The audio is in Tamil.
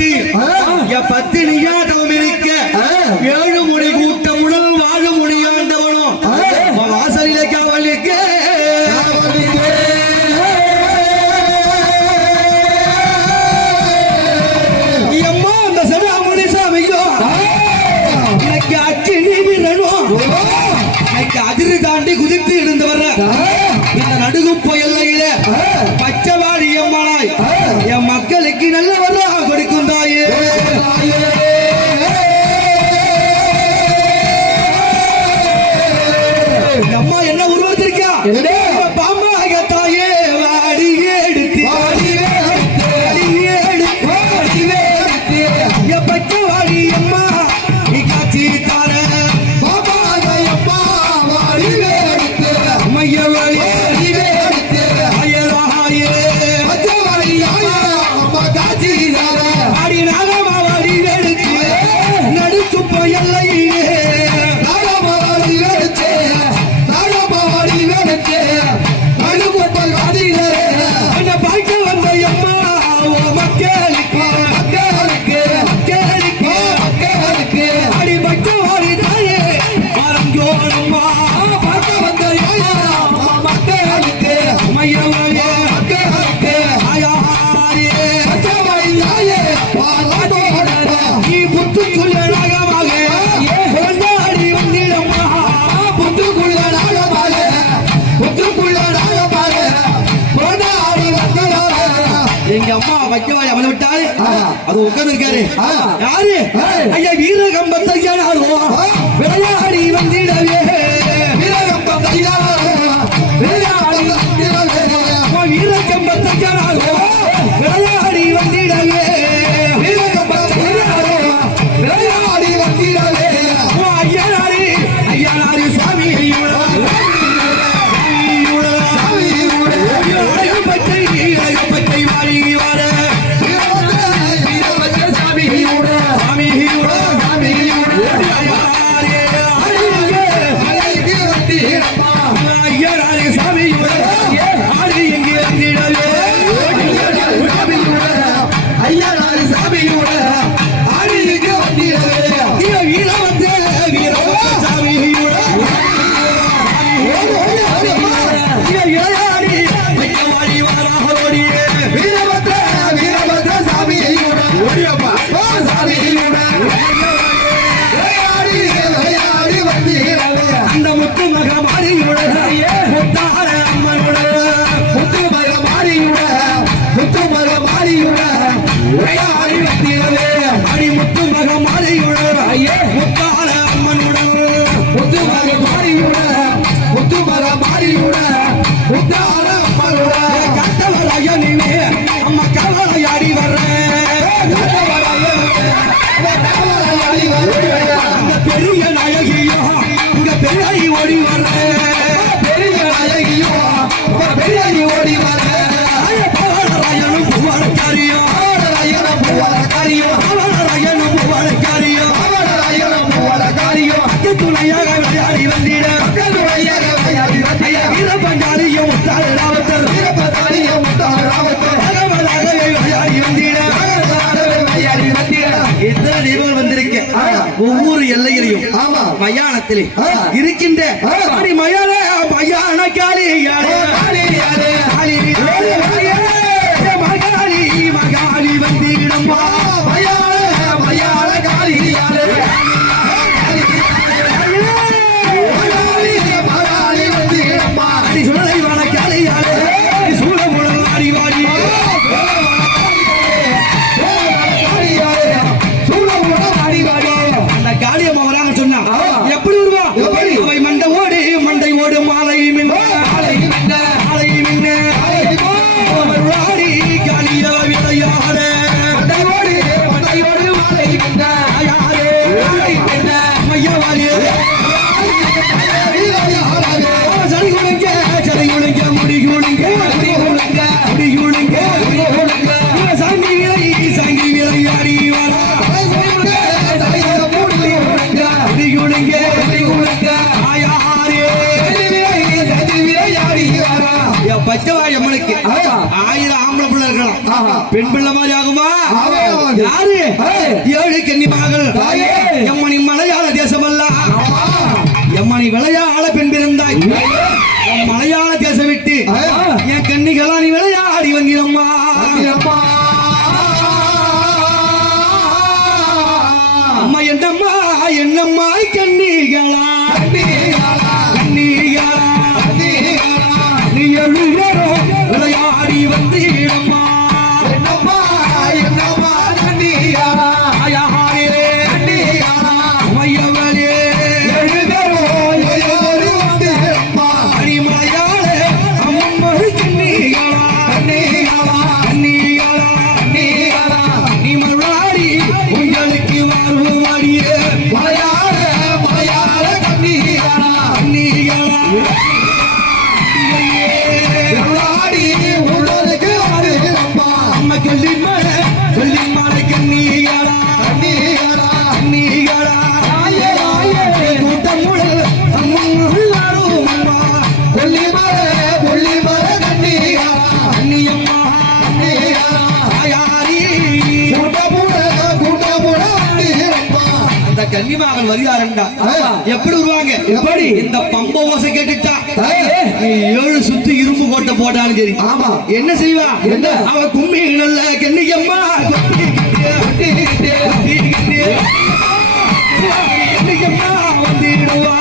காட்டி என் பத்தினியா தவமிருக்க ஏழு முடி கூட்டமுடன் வாழ முடியாண்டவனும் வாசலில காவலுக்கு எம்மா அந்த சதா முனிசாமிக்கோ எனக்கு அக்கினி விரணும். எனக்கு அதிர் தாண்டி குதித்து இருந்தவர Today விட்டால் அது உட்கார்ந்து இருக்காரு யாரு? ஐயா வீரகம்பத்தையா விளையாடி வந்திடவே. ஒவ்வொரு எல்லையிலையும் ஆமா மயானத்திலே இருக்கின்ற மயான மயான காலி யாரு காலி யாரு அம்மனுக்கு ஆமா. ஆயிரம் ஆம்பளை பிள்ளை இருக்கலாம். பெண் பிள்ளை மாதிரி ஆகுமா. யாரு. ஏழு கன்னி மகள். எம்மணி மலையாள தேசமல்ல எம்மணி விளையாட பெண் பிறந்தாய் மலையாள தேசம் விட்டு. என் கன்னிகளா நீ விளையாடி வந்தீரம்மா வருகிறாருண்டா ஆமா. எப்படி வருவாங்க எப்படி? இந்த பம்ப ஓசை கேட்டுட்டா. ஏழு சுத்து இரும்பு கோட்டை போட்டாலும் சரி. ஆமா. என்ன செய்வா? என்ன? அவ கும்மி நல்ல கன்னியம்மா. கும்மிக்கிட்டு, கும்மிக்கிட்டு, கன்னியம்மா வந்துடுவா